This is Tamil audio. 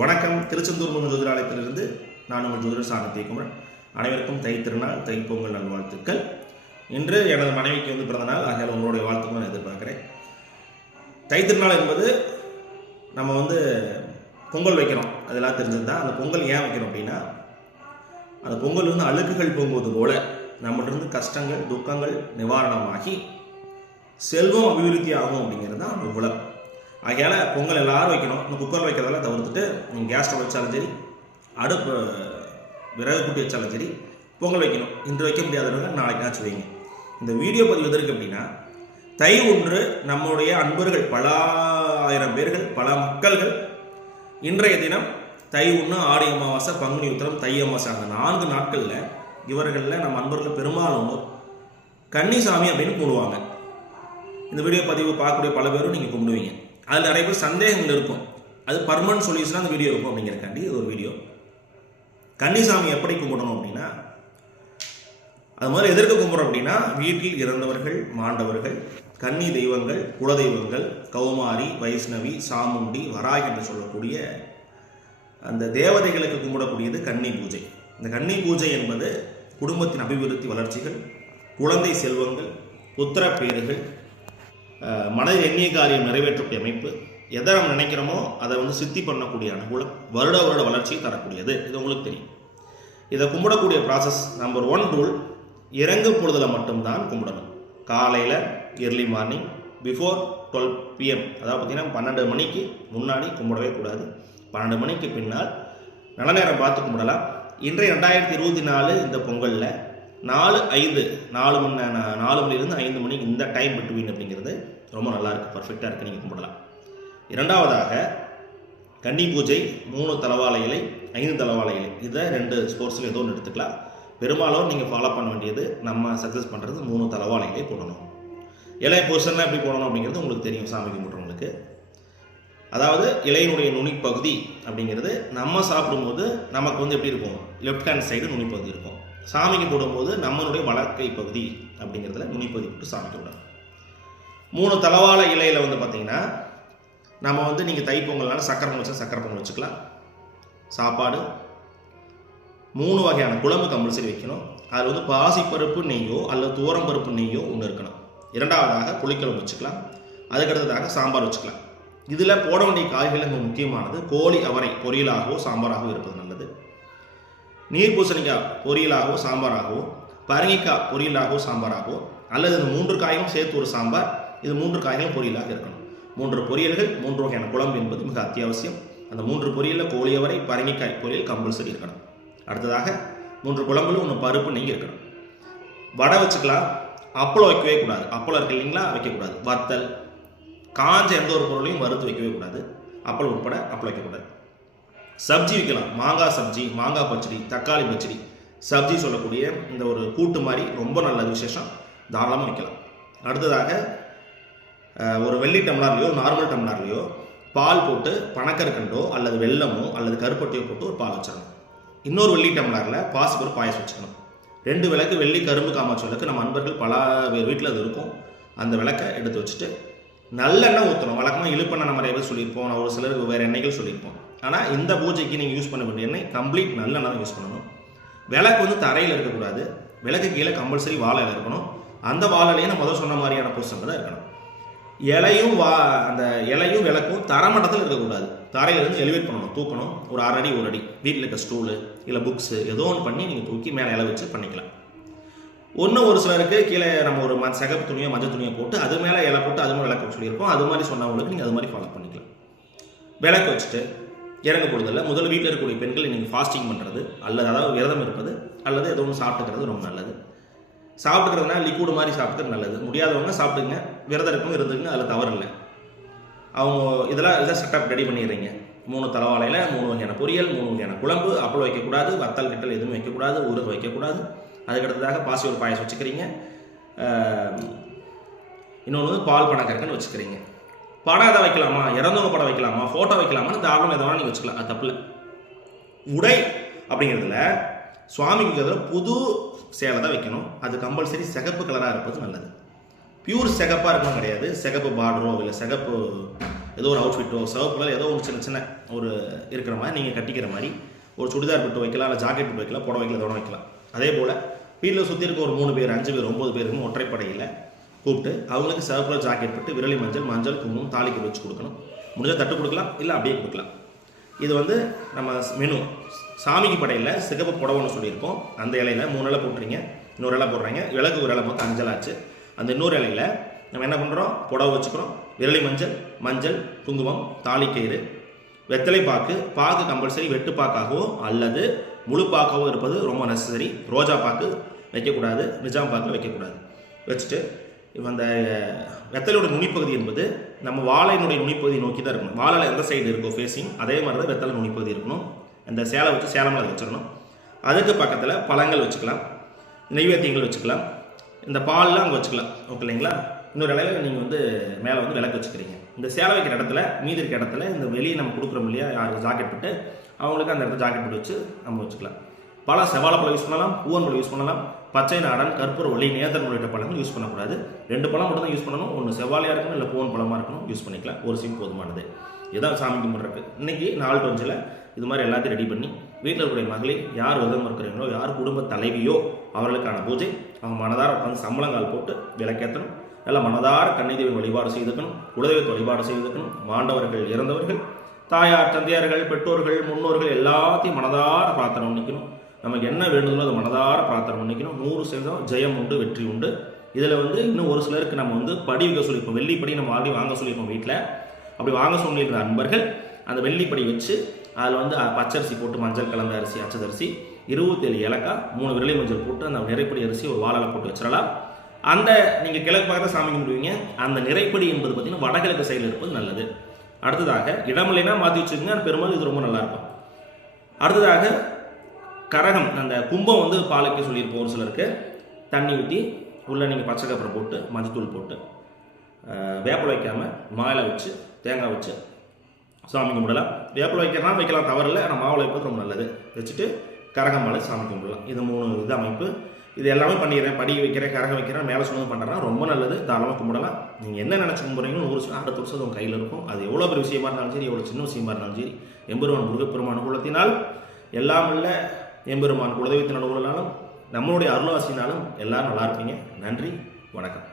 வணக்கம். திருச்செந்தூர் முருகன் ஜோதிடாலயத்திலிருந்து நான் உங்கள் ஜோதிடர் சாணத்திய குமரன். அனைவருக்கும் தை திருநாள் தை பொங்கல் நல்வாழ்த்துக்கள். இன்று எனது மனைவிக்கு பிறந்த நாள். ஆகையால் உங்களுடைய வாழ்த்துக்கள் நான் எதிர்பார்க்கிறேன். தை திருநாள் என்பது நம்ம பொங்கல் வைக்கிறோம், அதெல்லாம் தெரிஞ்சது தான். அந்த பொங்கல் ஏன் வைக்கிறோம் அப்படின்னா, அந்த பொங்கல் அழுக்குகள் பொங்குவது போல நம்மகிட்ட கஷ்டங்கள் துக்கங்கள் நிவாரணமாகி செல்வம் அபிவிருத்தி ஆகும் அப்படிங்கிறது தான் அந்த உலகம். ஆகையால் பொங்கல் எல்லாரும் வைக்கணும். இந்த குக்கர் வைக்கிறதெல்லாம் தவிர்த்துட்டு நீங்கள் கேஸ் ஸ்டவ் வச்சாலும் சரி, அடுப்பு விறகு கூட்டி வச்சாலும் சரி, பொங்கல் வைக்கணும். இன்று வைக்க முடியாதவங்க நாளைக்கு வைங்க. இந்த வீடியோ பதிவு எதற்கு அப்படின்னா, தை ஒன்று நம்முடைய அன்பர்கள் பல ஆயிரம் பேர்கள், பல மக்கள்கள் இன்றைய தினம் தை ஒன்று, ஆடி அமாவாசை, பங்குனி உத்திரம், தை அமாவாசை, அந்த 4 நாட்களில் இவர்களில் நம்ம அன்பர்கள் பெரும்பாலும் கன்னிசாமி அப்படின்னு கும்பிடுவாங்க. இந்த வீடியோ பதிவு பார்க்கக்கூடிய பல பேரும் நீங்கள் கும்பிடுவீங்க. அதில் நிறைய பேர் சந்தேகங்கள் இருக்கும். அது பர்மனன்ட் சொல்யூஷனாக அந்த வீடியோ இருக்கும் அப்படிங்கிறக்காண்டி இது ஒரு வீடியோ. கன்னிசாமி எப்படி கும்பிடணும் அப்படின்னா, அது மாதிரி எதற்கு கும்பிட்றோம் அப்படின்னா, வீட்டில் இறந்தவர்கள், மாண்டவர்கள், கன்னி தெய்வங்கள், குலதெய்வங்கள், கௌமாரி, வைஷ்ணவி, சாமுண்டி, வராகி என்று சொல்லக்கூடிய அந்த தேவதைகளுக்கு கும்பிடக்கூடியது கன்னி பூஜை. இந்த கன்னி பூஜை என்பது குடும்பத்தின் அபிவிருத்தி வளர்ச்சிகள், குழந்தை செல்வங்கள், புத்திர பேறுகள், மனதில் எண்ணிய காரியம் நிறைவேற்றக்கூடிய அமைப்பு, எதை நம்ம நினைக்கிறோமோ அதை சித்தி பண்ணக்கூடிய அனுகூலம், வருட வளர்ச்சியை தரக்கூடியது. இது உங்களுக்கு தெரியும். இதை கும்பிடக்கூடிய ப்ராசஸ் நம்பர் 1 ரூல், இறங்கு பொழுதில் மட்டும்தான் கும்பிடணும். காலையில் எர்லி மார்னிங் பிஃபோர் 12 PM, அதாவது பார்த்தீங்கன்னா 12 மணிக்கு முன்னாடி கும்பிடவே கூடாது. 12 மணிக்கு பின்னால் நல்ல நேரம் பார்த்து கும்பிடலாம். இன்றைய 2024 இந்த பொங்கலில் 4 மணிலிருந்து 5 மணிக்கு இந்த டைம் பிட்வீன் அப்படிங்கிறது ரொம்ப நல்லா இருக்குது, பர்ஃபெக்டாக இருக்குது, நீங்கள் கும்பிடலாம். இரண்டாவதாக கன்னி பூஜை 3 தலவாழை இலை, 5 தலவாழை இலை, இதை 2 ஸ்போர்ட்ஸில் ஏதோ ஒன்று எடுத்துக்கலாம். பெரும்பாலும் நீங்கள் ஃபாலோ பண்ண வேண்டியது, நம்ம சக்ஸஸ் பண்ணுறது 3 தலவாழை இலை போடணும். இலை பொசிஷன்லாம் எப்படி போடணும் அப்படிங்கிறது உங்களுக்கு தெரியும் சாமி கும்பிட்றவங்களுக்கு. அதாவது இலையினுடைய நுனிப்பகுதி அப்படிங்கிறது நம்ம சாப்பிடும்போது நமக்கு எப்படி இருக்கும், லெஃப்ட் ஹேண்ட் சைடு நுனிப்பகுதி இருக்கும். சாமிக்கு போடும்போது நம்மளுடைய வலக்கை பகுதி அப்படிங்கிறதுல நுனிப்பகுதி போட்டு சாமிக்கு விடணும். 3 தலவாழை இலையில் பார்த்தீங்கன்னா, நம்ம நீங்கள் தைப்பொங்கல்னால சக்கரை பொங்கல் வச்சா சக்கரை பொங்கல் வச்சுக்கலாம். சாப்பாடு 3 வகையான குழம்பு கம்பல்சரி வைக்கணும். அதில் பாசிப்பருப்பு நெய்யோ அல்லது துவரம்பருப்பு நெய்யோ ஒன்று இருக்கணும். இரண்டாவதாக புளிக்குழம்பு வச்சுக்கலாம். அதுக்கடுத்ததாக சாம்பார் வச்சுக்கலாம். இதில் போட வேண்டிய காய்கள் முக்கியமானது கோழி அவரை பொரியலாகவோ சாம்பாராகவோ இருப்பது நல்லது. நீர் பூசணிக்காய் பொரியலாகவோ சாம்பாராகவோ, பரங்கிக்காய் பொரியலாகவோ சாம்பாராகவோ, அல்லது இந்த 3 காயும் சேர்த்து ஒரு சாம்பார், இது 3 காய்களும் பொரியலாக இருக்கணும். 3 பொரியல்கள் 3 வகையான குழம்பு என்பது மிக அத்தியாவசியம். அந்த 3 பொரியலில் கோழி அவரை பரங்கிக்காய் பொரியல் கம்பல்சரி இருக்கணும். அடுத்ததாக 3 குழம்புல 1 பருப்பு நெய் இருக்கணும். வடை வச்சுக்கலாம். அப்பளம் வைக்கவே கூடாது. அப்பளம் இருக்கு இல்லைங்களா, வைக்கக்கூடாது. வத்தல், காஞ்ச எந்த ஒரு பொருளையும் வறுத்து வைக்கவே கூடாது. அப்பளம் உட்பட அப்பளம் வைக்கக்கூடாது. சப்ஜி வைக்கலாம். மாங்காய் சப்ஜி, மாங்காய் பச்சடி, தக்காளி பச்சடி, சப்ஜி சொல்லக்கூடிய இந்த ஒரு கூட்டு மாதிரி ரொம்ப நல்ல விசேஷம், தாராளமாக வைக்கலாம். அடுத்ததாக ஒரு வெள்ளி டம்ளர்லையோ நார்மல் டம்ளர்லையோ பால் போட்டு பனக்கற்கண்டோ அல்லது வெல்லமோ அல்லது கருப்பட்டியோ போட்டு ஒரு பால் வச்சிடணும். இன்னொரு வெள்ளி டம்ளரில் பாசிப்பருப்பு பாயசம் வச்சுக்கணும். 2 விளக்கு, வெள்ளி கரும்பு காமாட்சி விளக்கு, நம்ம அன்பர்கள் பல வீட்டில் அது இருக்கும். அந்த விளக்கை எடுத்து வச்சுட்டு நல்லெண்ணெய் ஊற்றணும். வழக்கமாக இழுப்பெண்ணெய் நம்ம நிறைய பேர் சொல்லியிருப்போம், ஒரு சிலருக்கு வேறு எண்ணெய்கள் சொல்லியிருப்போம். ஆனால் இந்த பூஜைக்கு நீங்கள் யூஸ் பண்ண வேண்டிய எண்ணெய் கம்ப்ளீட் நல்லெண்ணெய் தான் யூஸ் பண்ணணும். விளக்கு தரையில் இருக்கக்கூடாது. விளக்கு கீழே கம்பல்சரி வாழை இருக்கணும். அந்த வாழையிலேயே நான் முதல் சொன்ன மாதிரியான பொசிஷன் தான் இருக்கணும். அந்த இலையும் விளக்கும் தரமட்டத்தில் இருக்கக்கூடாது. தரையிலேருந்து எலிவேட் பண்ணணும், தூக்கணும். ஒரு 1/2 அடி 1 அடி வீட்டில் இருக்க ஸ்டூலு இல்லை புக்ஸு ஏதோ ஒன்று பண்ணி நீங்கள் தூக்கி மேலே இலை வச்சு பண்ணிக்கலாம். ஒரு சிலருக்கு கீழே நம்ம ஒரு சிகப்பு துணியோ மஞ்சள் துணியை போட்டு அது மேலே இலை போட்டு அது மாதிரி விளக்கு சொல்லியிருப்போம். அது மாதிரி சொன்னவங்களுக்கு நீங்கள் அது மாதிரி ஃபாலோ பண்ணிக்கலாம். விளக்கு வச்சுட்டு இறங்க பொழுதில் முதல்ல வீட்டில் இருக்கக்கூடிய பெண்கள் நீங்கள் ஃபாஸ்டிங் பண்ணுறது அல்லது அதாவது விரதம் இருப்பது அல்லது ஏதோ ஒன்று சாப்பிட்டுக்கிறது ரொம்ப நல்லது. சாப்பிட்டுக்கிறதுனா லிக்விட் மாதிரி சாப்பிட்டுக்கிறது நல்லது. முடியாதவங்க சாப்பிட்டுங்க, விரதம் இருக்கவும் இருந்துங்க, அதில் தவறு இல்லை. அவங்க இதெல்லாம் செட்டப் ரெடி பண்ணிடுறீங்க. 3 தலவாழையில் 3 வகையான பொரியல், 3 வகையான குழம்பு, அப்பளம் வைக்கக்கூடாது, வத்தல் கிட்டல் எதுவும் வைக்கக்கூடாது, ஊறுக வைக்கக்கூடாது. அதுக்கடுத்ததாக பாசி ஒரு பாயசம் வச்சுக்கிறீங்க. இன்னொன்று பால் பனக்கற்கண்டு வச்சுக்கிறீங்க. படம் எதை வைக்கலாமா, இறந்தவங்க படம் வைக்கலாமா, ஃபோட்டோ வைக்கலாமான்னு தாராளம் எதவாலும் நீங்கள் வச்சுக்கலாம், அது தப்பில்லை. உடை அப்படிங்கிறதுல சுவாமிக்கு புது சேலை தான் வைக்கணும். அது கம்பல்சரி சிகப்பு கலராக இருப்பது நல்லது. பியூர் சிகப்பாக இருக்கணும் கிடையாது. சிகப்பு பார்டரோ இல்லை சிகப்பு ஏதோ ஒரு அவுட்ஃபிட்டோ சிவப்பு கலர் ஏதோ ஒரு சின்ன சின்ன ஒரு இருக்கிற மாதிரி நீங்கள் கட்டிக்கிற மாதிரி ஒரு சுடிதார் பிட்டு வைக்கலாம், இல்லை ஜாக்கெட் பிட்டு வைக்கலாம், புடவை வைக்கலாம், எதோ வைக்கலாம். அதே போல் வீட்டில் சுற்றி இருக்க ஒரு 3 பேர் 5 பேர் 9 பேருக்கும் ஒற்றைப்படையில் கூப்பிட்டு அவங்களுக்கு சிவப்பு கலர் ஜாக்கெட் பிட்டு விரலி மஞ்சள் குங்குமம் தாலிக்கு வச்சு கொடுக்கணும். முடிஞ்சால் தட்டு கொடுக்கலாம், இல்லை அப்படியே கொடுக்கலாம். இது வந்து நம்ம மெனு. சாமிக்கு படையில் சிகப்பு புடவைன்னு சொல்லியிருக்கோம். அந்த இலையில் 3 இலை போட்டுறீங்க, இன்னொரு இலை போடுறீங்க, விளக்கு ஒரு இலை மொத்தம் 5 இலை ஆச்சு. அந்த இன்னொரு இலையில் நம்ம என்ன பண்ணுறோம், புடவை வச்சுக்கிறோம், விரலி மஞ்சள் குங்குமம், தாலிக்கயிறு, வெத்தலை பாக்கு கம்பல்சரி வெட்டு பாக்காகவோ அல்லது முழு பாக்காவோ இருப்பது ரொம்ப நெசசரி. ரோஜா பாக்கு வைக்கக்கூடாது, நிஜாம் பாக்கு வைக்கக்கூடாது. வச்சுட்டு இப்போ அந்த வெத்தலையோட நுனிப்பகுதி என்பது நம்ம வாழையினுடைய நுனிப்பகுதி நோக்கி தான் இருக்கணும். வாழையில் எந்த சைடு இருக்கோ ஃபேஸிங் அதே மாதிரி தான் வெத்தலை நுனிப்பகுதி இருக்கணும். அந்த சேலை வச்சு சேலமில் அதை வச்சிடணும். அதுக்கு பக்கத்தில் பழங்கள் வச்சுக்கலாம், நெய்வேத்தியங்கள் வச்சுக்கலாம், இந்த பால்லாம் அங்கே வச்சுக்கலாம். ஓகே இல்லைங்களா? இன்னொரு இலையில நீங்கள் வந்து மேலே வந்து விளக்கு வச்சுக்கிறீங்க. இந்த சேலை வைக்கிற இடத்துல மீதி இருக்க இடத்துல இந்த வெளியே நம்ம கொடுக்குறோம் இல்லையா, யாருக்கு ஜாக்கெட் போட்டு அவங்களுக்கு அந்த இடத்துல ஜாக்கெட் போட்டு வச்சு நம்ம வச்சுக்கலாம். பழம் செவ்வாழைப்பழம் யூஸ் பண்ணலாம், பூவன்பழம் யூஸ் பண்ணலாம், பச்சை நாடன், கற்பூரவள்ளி, நேந்திரன் உள்ளிட்ட பழங்கள் யூஸ் பண்ணக்கூடாது. 2 பழம் மட்டும் தான் யூஸ் பண்ணணும். ஒன்று செவ்வாழையாக இருக்கணும், இல்லை பூவன் பழமாக இருக்கணும். யூஸ் பண்ணிக்கலாம். ஒரு சிம் போதுமானது. இதுதான் சாமி கும்பிட்றதுக்கு. இன்றைக்கி 4-5 இது மாதிரி எல்லாத்தையும் ரெடி பண்ணி வீட்டில் இருக்கிற மகளிர் யார் விரதம் இருக்கிறீங்களோ, யார் குடும்ப தலைவியோ அவர்களுக்கான பூஜை. அவங்க மனதார உட்காந்து சம்பளங்கால் போட்டு விளக்கேற்றணும். நல்லா மனதார கன்னிதேவி வழிபாடு செய்துக்கணும், குலதெய்வத்தை வழிபாடு செய்துக்கணும். மாண்டவர்கள், இறந்தவர்கள், தாயார், தந்தையார்கள், பெற்றோர்கள், முன்னோர்கள் எல்லாத்தையும் மனதார பிரார்த்தனை பண்ணிக்கணும். நமக்கு என்ன வேண்டுதோ அதை மனதார பிரார்த்தனை பண்ணிக்கணும். 100% ஜெயம் உண்டு, வெற்றி உண்டு. இதில் வந்து இன்னும் ஒரு சிலருக்கு நம்ம வந்து படி வைக்க சொல்லியிருப்போம். வெள்ளிப்படி நம்ம ஆல்ரெடி வாங்க சொல்லியிருப்போம் வீட்டில். அப்படி வாங்க சொல்லியிருக்கிற அன்பர்கள் அந்த வெள்ளிப்படி வச்சு அதில் வந்து பச்சரிசி போட்டு மஞ்சள் கலந்த அரிசி, அச்சதரிசி, 27 ஏலக்காய், 3 விரலி மஞ்சள் போட்டு அந்த நிறைப்படி அரிசி ஒரு வாழை போட்டு வச்சிடலாம். அந்த நீங்கள் கிழக்கு பார்த்து சாமி கும்பிடுவீங்க. அந்த நிறைப்படி என்பது பார்த்தீங்கன்னா வடகிழக்கு சைடில் இருப்பது நல்லது. அடுத்ததாக இடமில்லைனா மாற்றி வச்சுக்கோங்க, பெரும்பாலும் இது ரொம்ப நல்லாயிருக்கும். அடுத்ததாக கரகம், அந்த கும்பம் வந்து பாலைக்கு சொல்லியிருப்போம். ஒரு சிலருக்கு தண்ணி ஊற்றி உள்ளே நீங்கள் பச்சை கப்பரை போட்டு மஞ்சத்தூள் போட்டு வேப்பிலை வைக்காமல் மாலை வச்சு தேங்காய் வச்சு சாமி கும்பிடலாம். வேப்பிலை வைக்கிறனா வைக்கலாம், தவறில்லை. ஆனால் மாவில் வைப்பது ரொம்ப நல்லது. வச்சுட்டு கரகம் மாலை சாமி கும்பிடலாம். இது 3 இது அமைப்பு. இது எல்லாமே பண்ணிடுறேன். படி வைக்கிறேன், கரகம் வைக்கிறேன், மேலே சொன்னது பண்ணுறேன்னா ரொம்ப நல்லது. தாராளமாக கும்பிடலாம். நீங்கள் என்ன நினச்சி கும்பிட்றீங்களோ 100 அடுத்த வருஷம் உங்கள் கையில் இருக்கும். அது எவ்வளோ பெரிய விஷயமா இருந்தாலும் சரி, எவ்வளோ சின்ன விஷயமா இருந்தாலும் சரி, எம்பெருமான் முருகப்பெருமான் அனுகூலத்தினால் எல்லாம் உள்ள எம்பெருமான் குலதெய்வத்தின் அனுகூலனாலும் நம்மளுடைய அருளாசினாலும் எல்லாரும் நல்லா இருப்பீங்க. நன்றி, வணக்கம்.